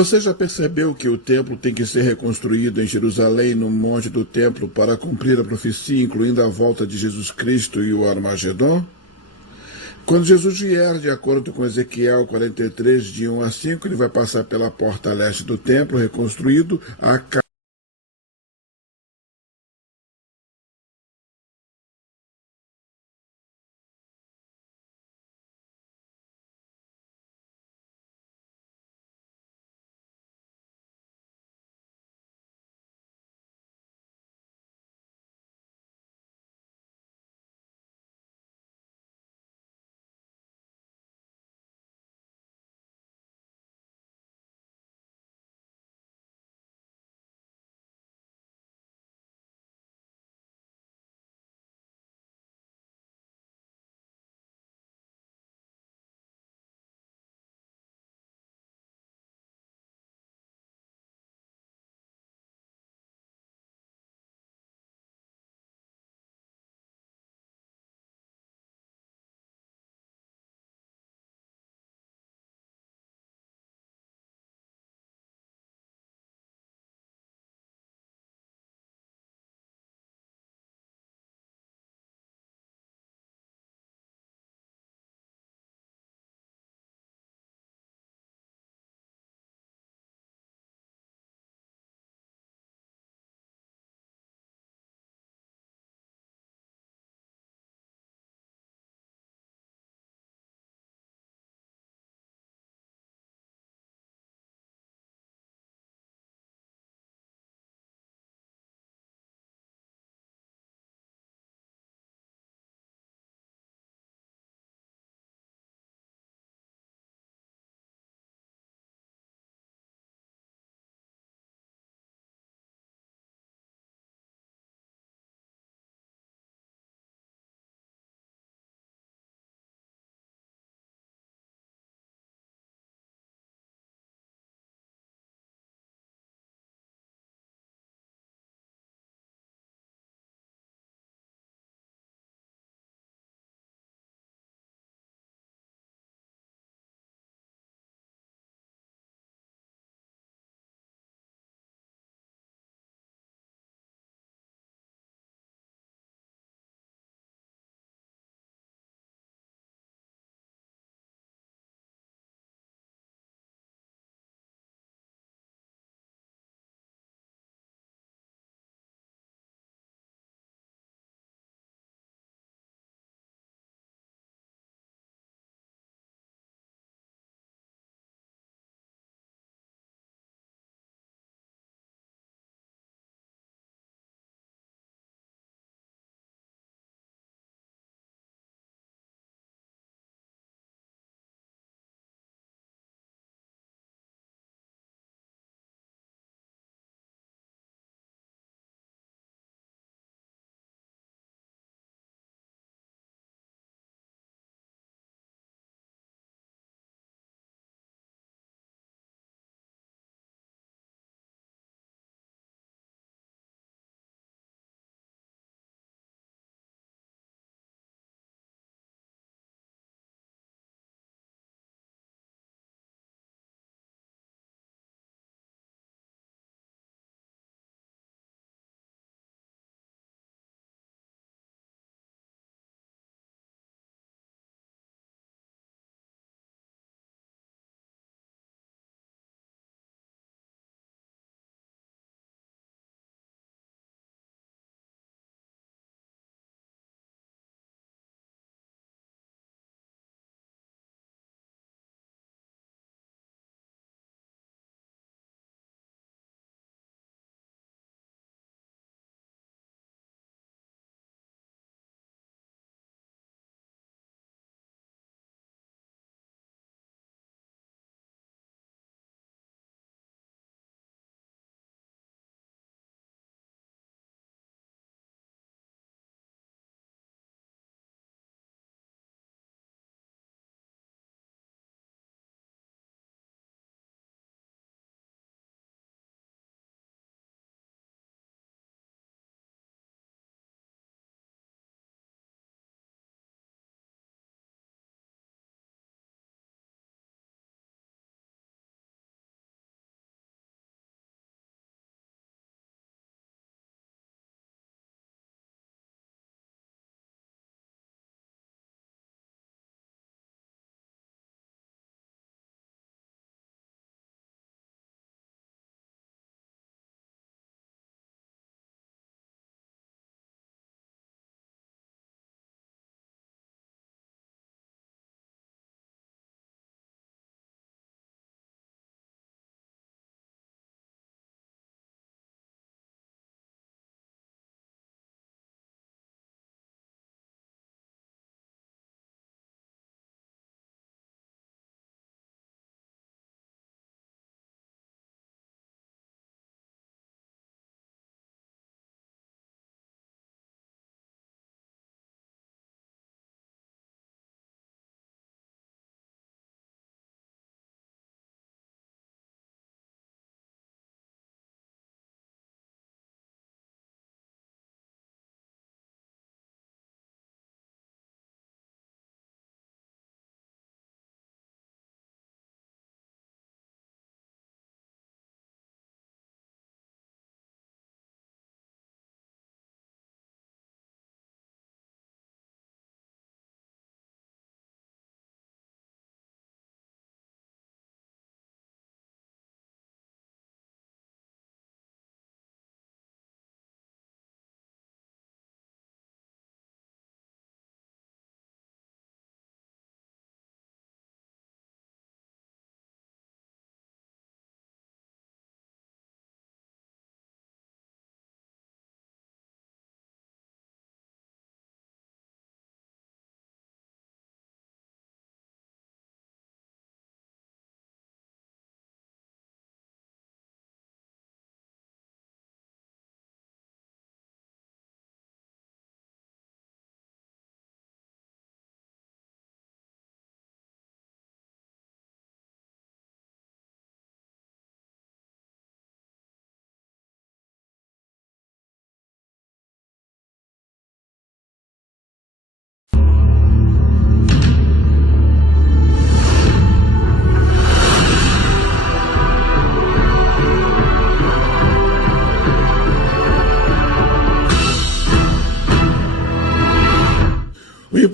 Você já percebeu que o templo tem que ser reconstruído em Jerusalém, no Monte do Templo, para cumprir a profecia, incluindo a volta de Jesus Cristo e o Armagedon? Quando Jesus vier, de acordo com Ezequiel 43, de 1 a 5, ele vai passar pela porta leste do templo, reconstruído, a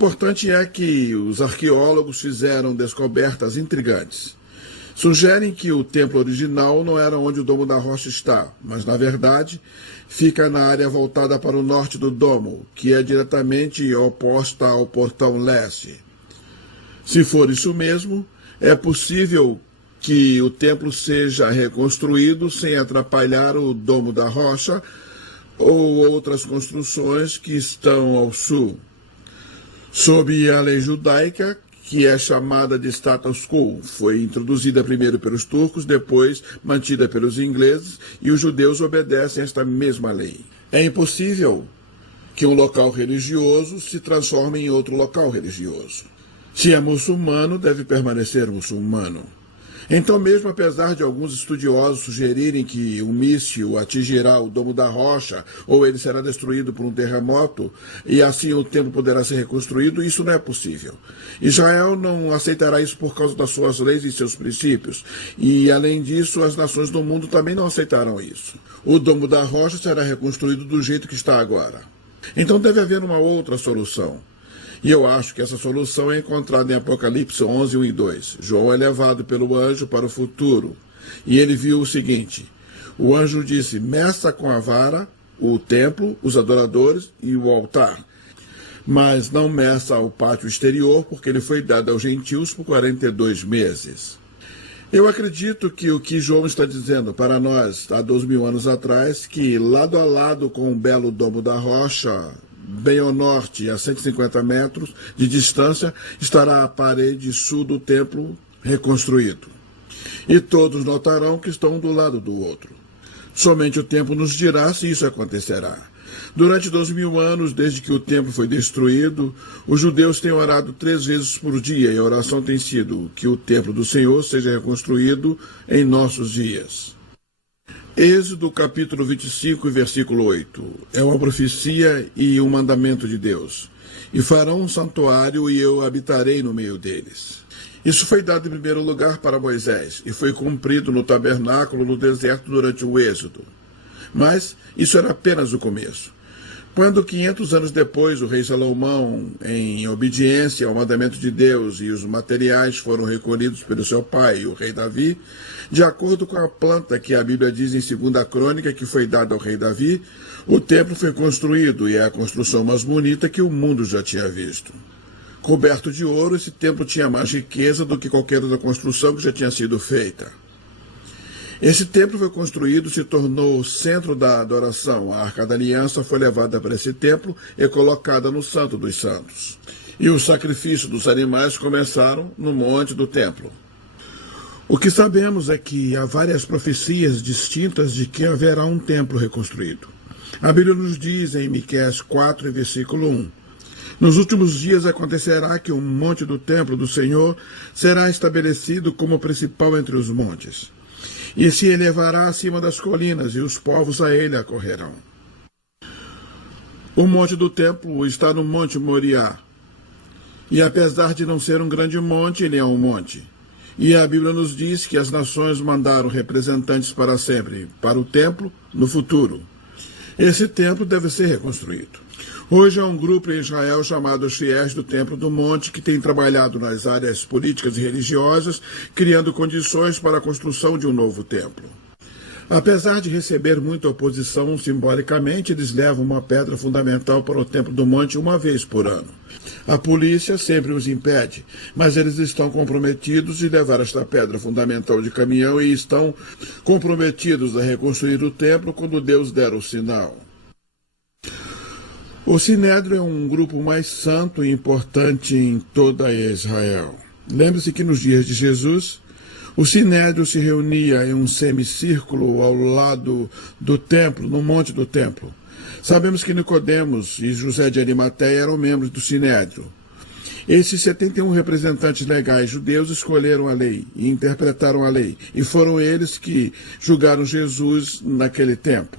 importante é que os arqueólogos fizeram descobertas intrigantes. Sugerem que o templo original não era onde o Domo da Rocha está, mas, na verdade, fica na área voltada para o norte do domo, que é diretamente oposta ao portão leste. Se for isso mesmo, é possível que o templo seja reconstruído sem atrapalhar o Domo da Rocha ou outras construções que estão ao sul. Sob a lei judaica, que é chamada de status quo, foi introduzida primeiro pelos turcos, depois mantida pelos ingleses, e os judeus obedecem a esta mesma lei. É impossível que um local religioso se transforme em outro local religioso. Se é muçulmano, deve permanecer muçulmano. Então, mesmo apesar de alguns estudiosos sugerirem que um míssil atingirá o Domo da Rocha ou ele será destruído por um terremoto e assim o templo poderá ser reconstruído, isso não é possível. Israel não aceitará isso por causa das suas leis e seus princípios. E, além disso, as nações do mundo também não aceitarão isso. O Domo da Rocha será reconstruído do jeito que está agora. Então deve haver uma outra solução. E eu acho que essa solução é encontrada em Apocalipse 11, 1 e 2. João é levado pelo anjo para o futuro. E ele viu o seguinte: o anjo disse, meça com a vara o templo, os adoradores e o altar. Mas não meça o pátio exterior, porque ele foi dado aos gentios por 42 meses. Eu acredito que o que João está dizendo para nós, há 2.000 anos atrás, que lado a lado com o belo Domo da Rocha, bem ao norte, a 150 metros de distância, estará a parede sul do templo reconstruído. E todos notarão que estão um do lado do outro. Somente o tempo nos dirá se isso acontecerá. Durante 2.000 anos, desde que o templo foi destruído, os judeus têm orado 3 vezes por dia, e a oração tem sido que o templo do Senhor seja reconstruído em nossos dias. Êxodo capítulo 25, versículo 8. É uma profecia e um mandamento de Deus. E farão um santuário e eu habitarei no meio deles. Isso foi dado em primeiro lugar para Moisés e foi cumprido no tabernáculo no deserto durante o Êxodo. Mas isso era apenas o começo. Quando 500 anos depois o rei Salomão, em obediência ao mandamento de Deus, e os materiais foram recolhidos pelo seu pai, o rei Davi, de acordo com a planta que a Bíblia diz em 2ª Crônica que foi dada ao rei Davi, o templo foi construído e é a construção mais bonita que o mundo já tinha visto. Coberto de ouro, esse templo tinha mais riqueza do que qualquer outra construção que já tinha sido feita. Esse templo foi construído, se tornou o centro da adoração. A Arca da Aliança foi levada para esse templo e colocada no Santo dos Santos. E os sacrifícios dos animais começaram no monte do templo. O que sabemos é que há várias profecias distintas de que haverá um templo reconstruído. A Bíblia nos diz em Miqueias 4, versículo 1, nos últimos dias acontecerá que o monte do templo do Senhor será estabelecido como principal entre os montes, e se elevará acima das colinas, e os povos a ele acorrerão. O monte do templo está no Monte Moriá, e apesar de não ser um grande monte, ele é um monte. E a Bíblia nos diz que as nações mandaram representantes para sempre, para o templo, no futuro. Esse templo deve ser reconstruído. Hoje há um grupo em Israel chamado os Fiéis do Templo do Monte que tem trabalhado nas áreas políticas e religiosas, criando condições para a construção de um novo templo. Apesar de receber muita oposição, simbolicamente eles levam uma pedra fundamental para o Templo do Monte uma vez por ano. A polícia sempre os impede, mas eles estão comprometidos em levar esta pedra fundamental de caminhão e estão comprometidos a reconstruir o templo quando Deus der o sinal. O Sinédrio é um grupo mais santo e importante em toda Israel. Lembre-se que nos dias de Jesus, o Sinédrio se reunia em um semicírculo ao lado do templo, no monte do templo. Sabemos que Nicodemos e José de Arimateia eram membros do Sinédrio. Esses 71 representantes legais judeus escolheram a lei e interpretaram a lei, e foram eles que julgaram Jesus naquele tempo.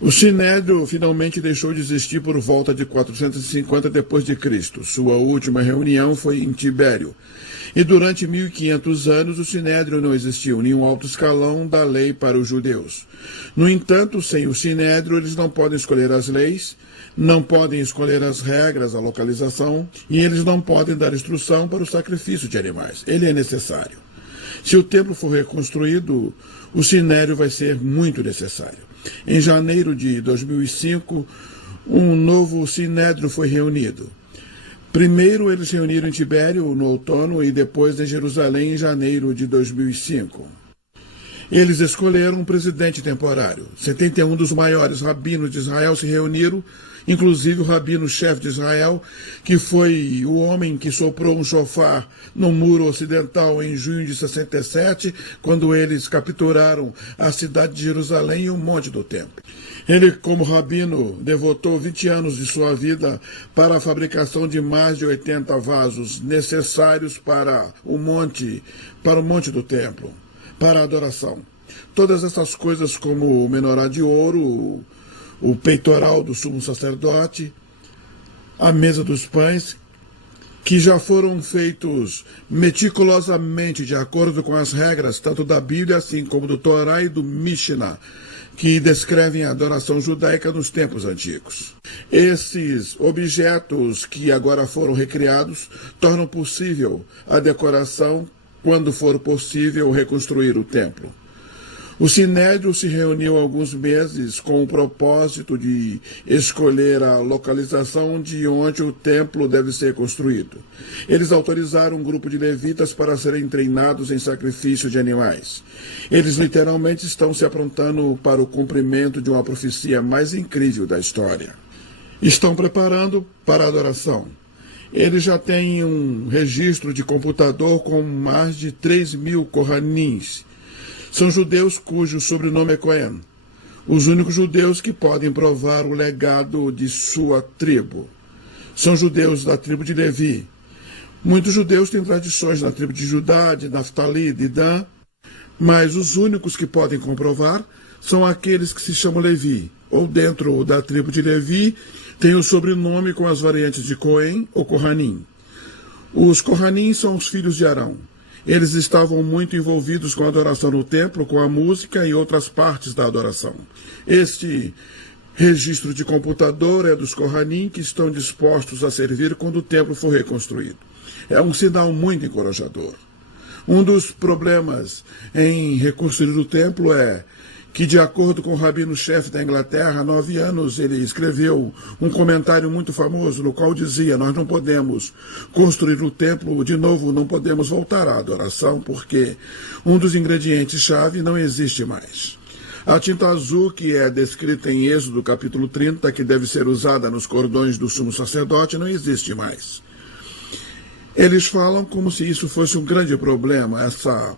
O Sinédrio finalmente deixou de existir por volta de 450 d.C. Sua última reunião foi em Tibério. E durante 1500 anos o Sinédrio não existiu, nenhum alto escalão da lei para os judeus. No entanto, sem o Sinédrio, eles não podem escolher as leis, não podem escolher as regras, a localização, e eles não podem dar instrução para o sacrifício de animais. Ele é necessário. Se o templo for reconstruído, o Sinédrio vai ser muito necessário. Em janeiro de 2005, um novo Sinédrio foi reunido. Primeiro eles se reuniram em Tibério no outono e depois em Jerusalém em janeiro de 2005. Eles escolheram um presidente temporário. 71 dos maiores rabinos de Israel se reuniram, inclusive o rabino-chefe de Israel, que foi o homem que soprou um chofar no muro ocidental em junho de 67, quando eles capturaram a cidade de Jerusalém e o monte do templo. Ele, como rabino, devotou 20 anos de sua vida para a fabricação de mais de 80 vasos necessários para o monte do templo, para a adoração. Todas essas coisas, como o menorá de ouro, o peitoral do sumo sacerdote, a mesa dos pães, que já foram feitos meticulosamente de acordo com as regras tanto da Bíblia assim como do Torá e do Mishnah, que descrevem a adoração judaica nos tempos antigos. Esses objetos que agora foram recriados tornam possível a decoração quando for possível reconstruir o templo. O Sinédrio se reuniu há alguns meses com o propósito de escolher a localização de onde o templo deve ser construído. Eles autorizaram um grupo de levitas para serem treinados em sacrifício de animais. Eles literalmente estão se aprontando para o cumprimento de uma profecia mais incrível da história. Estão preparando para a adoração. Eles já têm um registro de computador com mais de 3.000 Kohanins. São judeus cujo sobrenome é Cohen, os únicos judeus que podem provar o legado de sua tribo. São judeus da tribo de Levi. Muitos judeus têm tradições na tribo de Judá, de Naftali, de Dan, mas os únicos que podem comprovar são aqueles que se chamam Levi, ou dentro da tribo de Levi, tem o sobrenome com as variantes de Cohen ou Kohanim. Os Kohanim são os filhos de Arão. Eles estavam muito envolvidos com a adoração no templo, com a música e outras partes da adoração. Este registro de computador é dos Kohanim que estão dispostos a servir quando o templo for reconstruído. É um sinal muito encorajador. Um dos problemas em reconstruir o templo é que, de acordo com o rabino-chefe da Inglaterra, há 9 anos ele escreveu um comentário muito famoso no qual dizia: nós não podemos construir o templo de novo, não podemos voltar à adoração, porque um dos ingredientes-chave não existe mais. A tinta azul, que é descrita em Êxodo capítulo 30, que deve ser usada nos cordões do sumo sacerdote, não existe mais. Eles falam como se isso fosse um grande problema, essa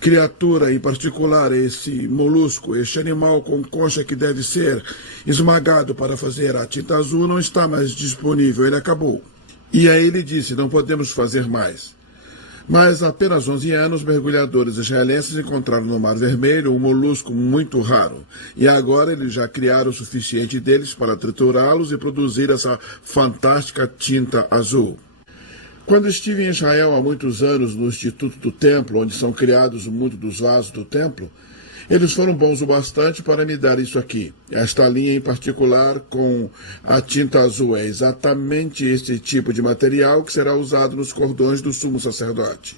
criatura, em particular esse molusco, este animal com concha que deve ser esmagado para fazer a tinta azul, não está mais disponível, ele acabou. E aí ele disse: não podemos fazer mais. Mas há apenas 11 anos, mergulhadores israelenses encontraram no Mar Vermelho um molusco muito raro. E agora eles já criaram o suficiente deles para triturá-los e produzir essa fantástica tinta azul. Quando estive em Israel há muitos anos, no Instituto do Templo, onde são criados muitos dos vasos do templo, eles foram bons o bastante para me dar isso aqui. Esta linha em particular com a tinta azul é exatamente esse tipo de material que será usado nos cordões do sumo sacerdote.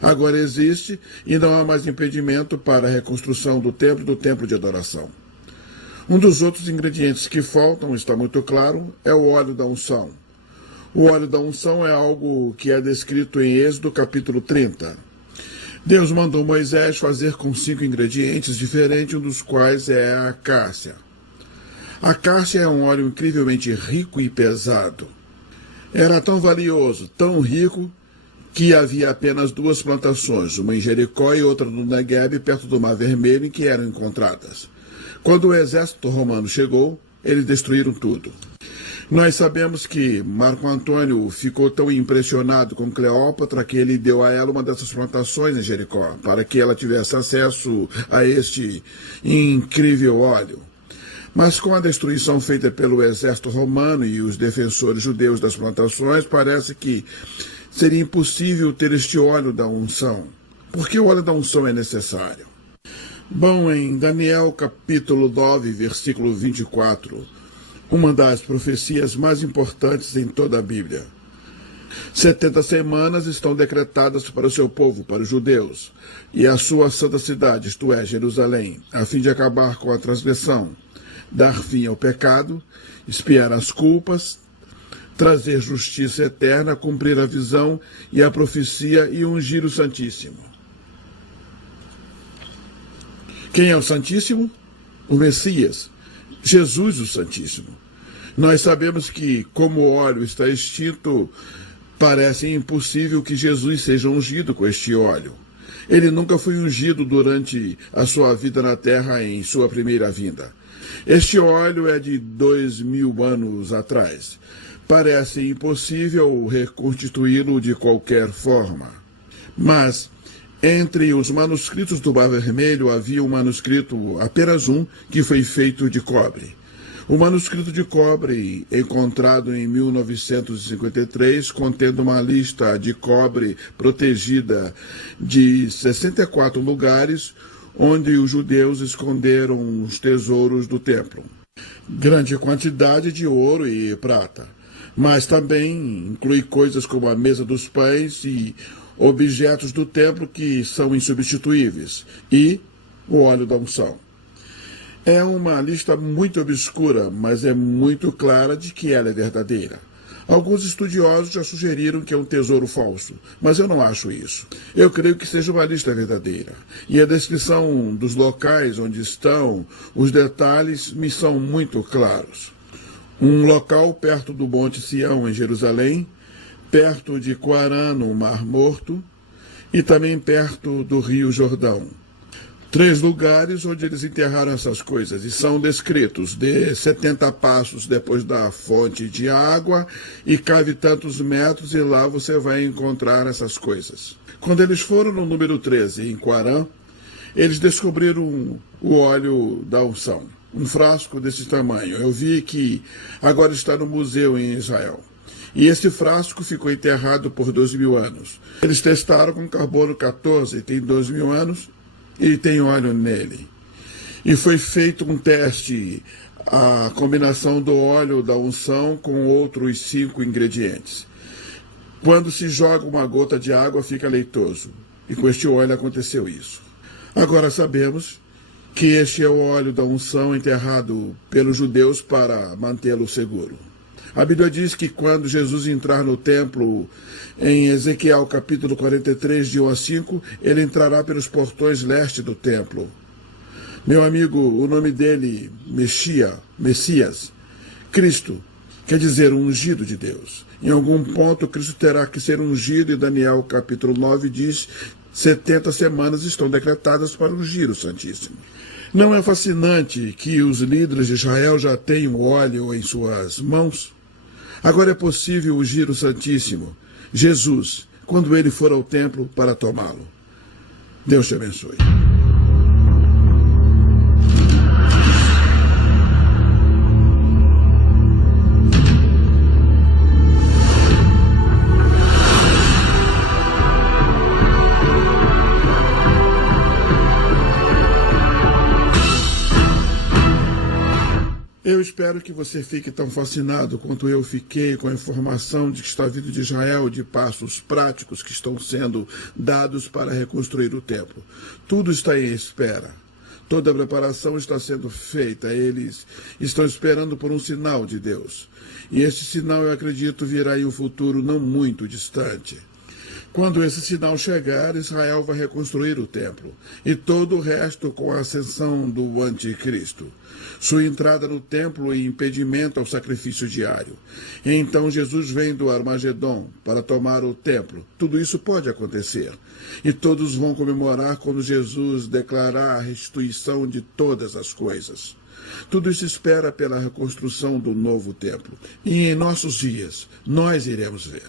Agora existe e não há mais impedimento para a reconstrução do templo de adoração. Um dos outros ingredientes que faltam, está muito claro, é o óleo da unção. O óleo da unção é algo que é descrito em Êxodo capítulo 30. Deus mandou Moisés fazer com 5 ingredientes diferentes, um dos quais é a acácia. A acácia é um óleo incrivelmente rico e pesado. Era tão valioso, tão rico, que havia apenas 2 plantações, uma em Jericó e outra no Negueb, perto do Mar Vermelho, em que eram encontradas. Quando o exército romano chegou, eles destruíram tudo. Nós sabemos que Marco Antônio ficou tão impressionado com Cleópatra que ele deu a ela uma dessas plantações em Jericó, para que ela tivesse acesso a este incrível óleo. Mas com a destruição feita pelo exército romano e os defensores judeus das plantações, parece que seria impossível ter este óleo da unção. Por que o óleo da unção é necessário? Bom, em Daniel capítulo 9, versículo 24, uma das profecias mais importantes em toda a Bíblia. 70 semanas estão decretadas para o seu povo, para os judeus, e a sua santa cidade, isto é, Jerusalém, a fim de acabar com a transgressão, dar fim ao pecado, expiar as culpas, trazer justiça eterna, cumprir a visão e a profecia e ungir o Santíssimo. Quem é o Santíssimo? O Messias, Jesus o Santíssimo. Nós sabemos que, como o óleo está extinto, parece impossível que Jesus seja ungido com este óleo. Ele nunca foi ungido durante a sua vida na terra em sua primeira vinda. Este óleo é de 2000 anos atrás. Parece impossível reconstituí-lo de qualquer forma. Mas, entre os manuscritos do Mar Vermelho, havia um manuscrito, apenas um, que foi feito de cobre. O manuscrito de cobre, encontrado em 1953, contendo uma lista de cobre protegida de 64 lugares, onde os judeus esconderam os tesouros do templo. Grande quantidade de ouro e prata, mas também inclui coisas como a mesa dos pães e objetos do templo que são insubstituíveis, e o óleo da unção. É uma lista muito obscura, mas é muito clara de que ela é verdadeira. Alguns estudiosos já sugeriram que é um tesouro falso, mas eu não acho isso. Eu creio que seja uma lista verdadeira. E a descrição dos locais onde estão, os detalhes, me são muito claros. Um local perto do Monte Sião, em Jerusalém, perto de Quarã, no Mar Morto, e também perto do Rio Jordão. 3 lugares onde eles enterraram essas coisas, e são descritos: de 70 passos depois da fonte de água, e cave tantos metros, e lá você vai encontrar essas coisas. Quando eles foram no número 13, em Quarã, eles descobriram o óleo da unção, um frasco desse tamanho. Eu vi que agora está no museu em Israel. E esse frasco ficou enterrado por 2000 anos. Eles testaram com carbono 14, tem 2000 anos, e tem óleo nele. E foi feito um teste, a combinação do óleo da unção com outros 5 ingredientes. Quando se joga uma gota de água, fica leitoso. E com este óleo aconteceu isso. Agora sabemos que este é o óleo da unção enterrado pelos judeus para mantê-lo seguro. A Bíblia diz que quando Jesus entrar no templo, em Ezequiel capítulo 43, de 1 a 5, ele entrará pelos portões leste do templo. Meu amigo, o nome dele, Messias, Cristo, quer dizer ungido de Deus. Em algum ponto, Cristo terá que ser ungido, e Daniel capítulo 9 diz: 70 semanas estão decretadas para ungir o Santíssimo. Não é fascinante que os líderes de Israel já tenham óleo em suas mãos? Agora é possível ungir o Santíssimo, Jesus, quando ele for ao templo para tomá-lo. Deus te abençoe. Eu espero que você fique tão fascinado quanto eu fiquei com a informação de que está vindo de Israel, de passos práticos que estão sendo dados para reconstruir o templo. Tudo está em espera. Toda a preparação está sendo feita. Eles estão esperando por um sinal de Deus. E esse sinal, eu acredito, virá em um futuro não muito distante. Quando esse sinal chegar, Israel vai reconstruir o templo, e todo o resto com a ascensão do anticristo, sua entrada no templo e impedimento ao sacrifício diário. E então Jesus vem do Armagedon para tomar o templo. Tudo isso pode acontecer, e todos vão comemorar quando Jesus declarar a restituição de todas as coisas. Tudo isso espera pela reconstrução do novo templo, e em nossos dias nós iremos ver.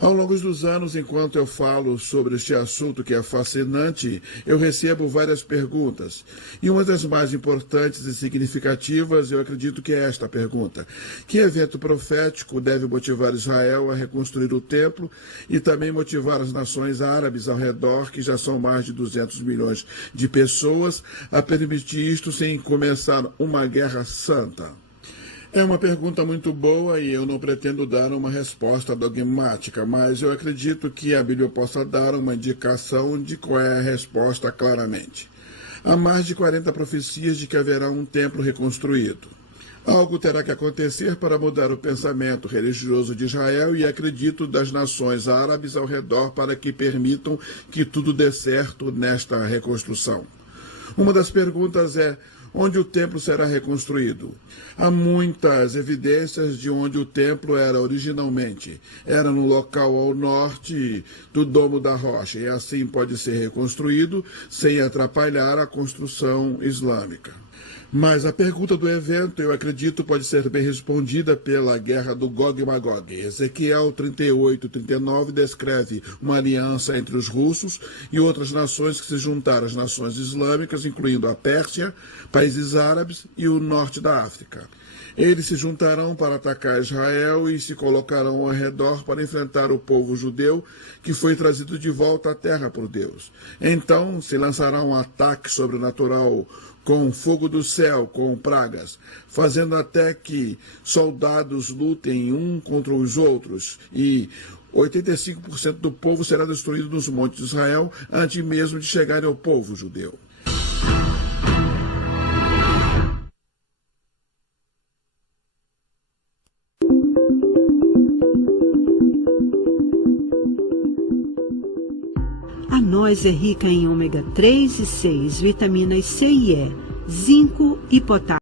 Ao longo dos anos, enquanto eu falo sobre este assunto que é fascinante, eu recebo várias perguntas. E uma das mais importantes e significativas, eu acredito que é esta pergunta. Que evento profético deve motivar Israel a reconstruir o templo e também motivar as nações árabes ao redor, que já são mais de 200 milhões de pessoas, a permitir isto sem começar uma guerra santa? É uma pergunta muito boa e eu não pretendo dar uma resposta dogmática, mas eu acredito que a Bíblia possa dar uma indicação de qual é a resposta claramente. Há mais de 40 profecias de que haverá um templo reconstruído. Algo terá que acontecer para mudar o pensamento religioso de Israel e acredito das nações árabes ao redor para que permitam que tudo dê certo nesta reconstrução. Uma das perguntas é: onde o templo será reconstruído? Há muitas evidências de onde o templo era originalmente. Era no local ao norte do Domo da Rocha, e assim pode ser reconstruído sem atrapalhar a construção islâmica. Mas a pergunta do evento, eu acredito, pode ser bem respondida pela guerra do Gog e Magog. Ezequiel 38:39 descreve uma aliança entre os russos e outras nações que se juntaram às nações islâmicas, incluindo a Pérsia, países árabes e o norte da África. Eles se juntarão para atacar Israel e se colocarão ao redor para enfrentar o povo judeu que foi trazido de volta à terra por Deus. Então se lançará um ataque sobrenatural com fogo do céu, com pragas, fazendo até que soldados lutem um contra os outros e 85% do povo será destruído nos montes de Israel antes mesmo de chegarem ao povo judeu. A noz é rica em ômega 3 e 6, vitaminas C e E, zinco e potássio.